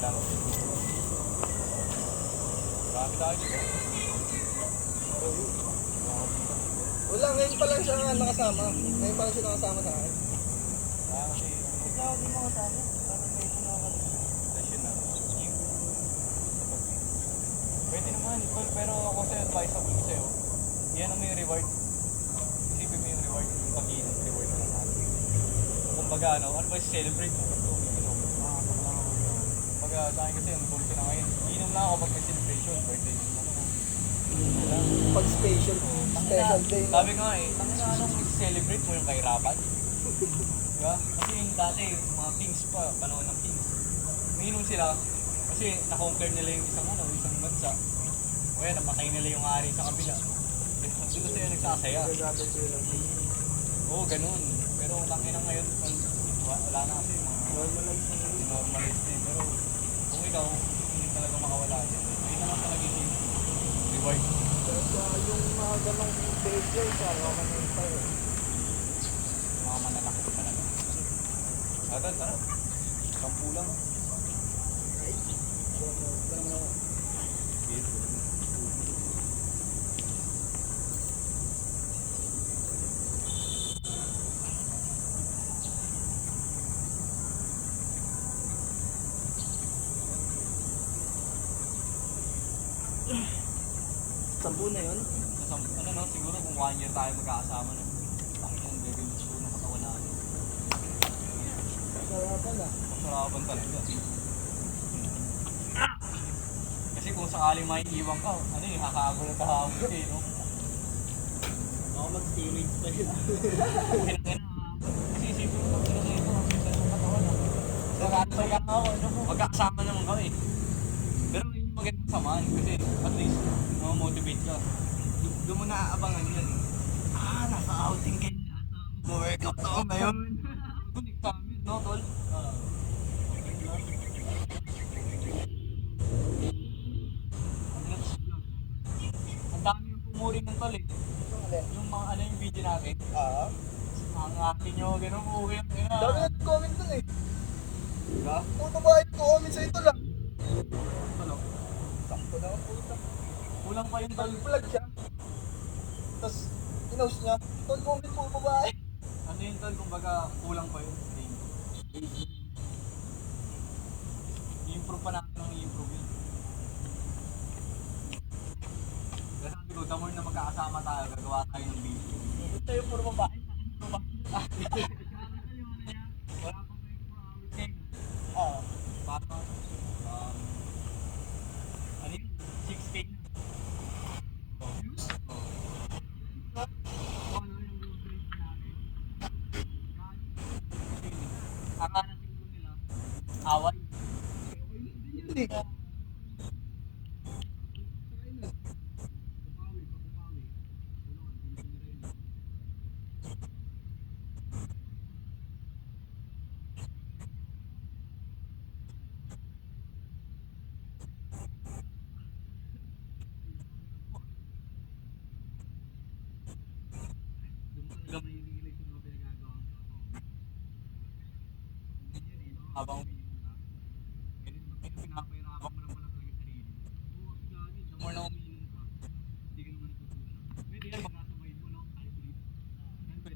lang. Marami tayo diba? Wala, ngayon pa lang siya nakasama. Ngayon pa lang siya nakasama sa akin. Kasi Ikaw, di mo kasama. Para may sinakal. session na. Pwede naman, tol, pero ako sa'yo, advisable ko sa'yo. Yan ang may reward. Isipin mo yung reward, yung pag-iinom, reward na lang natin. Kumbaga, ano ba celebrate mo? Ito, inom. Kumbaga, sa akin kasi, ang goal ko na ngayon, inom lang ako pag may celebration, birthday yung ano ko. Pag special day. Sabi ko nga eh, anong celebrate mo yung kahirapan? Diba? Kasi yung dati, yung mga kings pa, panahon ng kings. Umiinom sila, kasi na-conquer nila yung isang bansa. O yan, napatay nila yung hari sa kabila. Dito sila nagsasaya. Oo, ganun. Pero tangin na ngayon, wala na kasi mga normalize din. Pero kung ikaw, hindi talaga makawala dyan. Ayun naman talaga yung reward. Yung mga ganong behavior, parang ako na pa eh. Mga mananakit talaga. Agad, tara. 10 lang. Sampu na yun? Ano no, siguro kung 1 year tayo magkakasama no. Ang gagawin siguro ng katawan natin. Sarapan na. Masarapan talaga. Kasi kung sakaling maiiwan ka, ano yung hakago na tahawag eh, no? Ako mag-steroids pa yun. Kasi isipin mo lang sila ito, ang ganda ng katawan no? Nakakasaya ako, ano mo? Magkakasama naman kami. Pero yun yung magandang samahan kasi at least motivate ka. Doon mo naaabangan yan. Nasa outing kayo na. Mag-workout ako ngayon. Kung nag-summit, no, tol? Ang dami yung pumuri ng tol eh. Yung mga ano yung video natin. Ang akin nyo, gano'n po kayo. Dami na comment dun eh. Diba? Kung babae comment sa ito lang. Ano? Sakto na ako puta. Kulang pa yung tol. Nag-vlog siya. Tapos, inost niya. Tol, comment po babae. Ano yung tol, kumbaga kulang pa yun. I-improve pa natin ang i-improve yun. Kaya sabi ko, the more na magkakasama tayo, gagawa tayo ng video. Gusto yung puro babae, sa akin puro babae. Wala pa kayo kumawit kayo. Oo. Paano? Ano yun? 6K na. Views? Ano yung girlfriend natin? Akala siguro nila, away. Yun eh. Talaga may realize yung mga pinagagawa ko. Habang umiinom ka, pinapahirapan mo naman talaga sarili mo. Oo, lagi, the more na umiinom ka, hindi ka naman natutunan. Pwede yan, magkasabayin mo, no? Hybrid.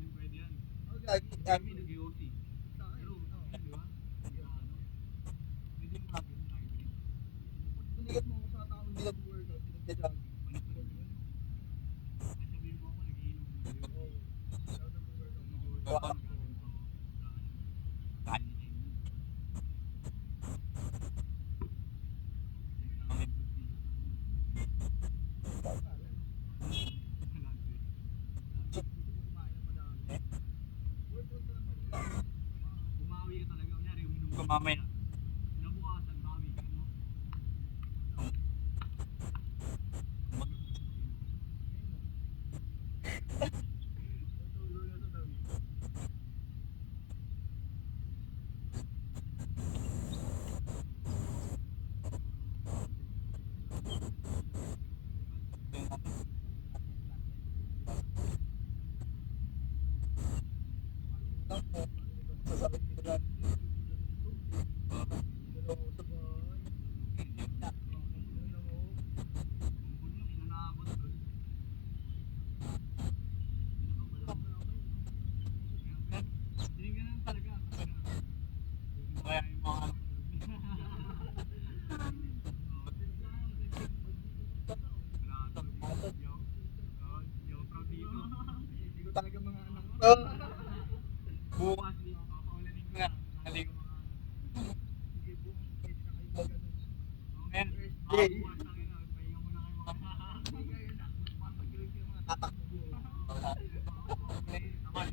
Yan, pwede yan. Oh, gagi. Kami nag-IOC. Pero, yan, di ba? Ano? Pwede yung lagi yung hybrid. Pagbuligat mo ako sa taong hindi nag-workout, hindi nag-jogging. Balik pa rin. Kahit sabihin mo ako, nag-iinom. Nag-workout pa, nag-ganito. Kain na tayo. Namin good video. Bumawi ka talaga. Kunyari, uminom ka mamaya. Kinabukasan, bawi ka, no? Sasakit ko na. Bukas, papaulanin ko na. Nakali ko mga... Men, bukas lang yun. Pahinga muna kayo mga... Naman.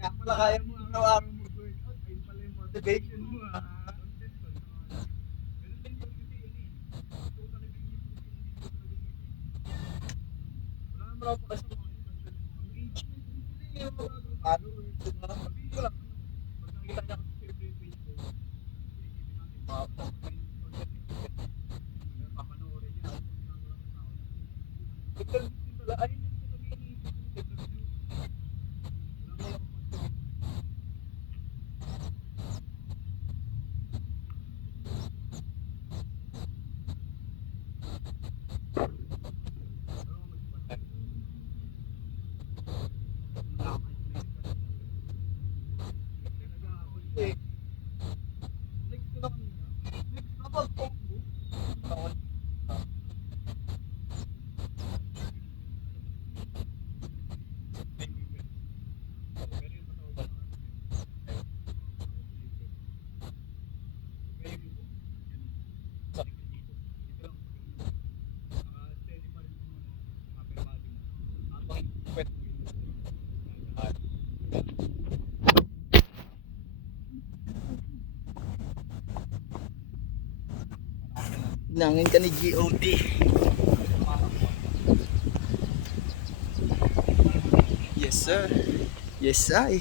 Kaya pala kaya mo araw-araw mag-workout. Ayun pala yung motivation mo ha. Wala naman ako kasi mga engagement din sila yung mga bagong followers, diba? Sabihin ko lang, pag nakita niya kasi sa page ko, isipin natin, papanoorin niya ako kung ginagawa ng tao. Total views din pala, ayun yung talaga iniisip ko, total views. Wala naman ako eh. Next ko na kanina. Next na pag-talk mo. Nangin ka ni GOD. Yes sir. Yes I.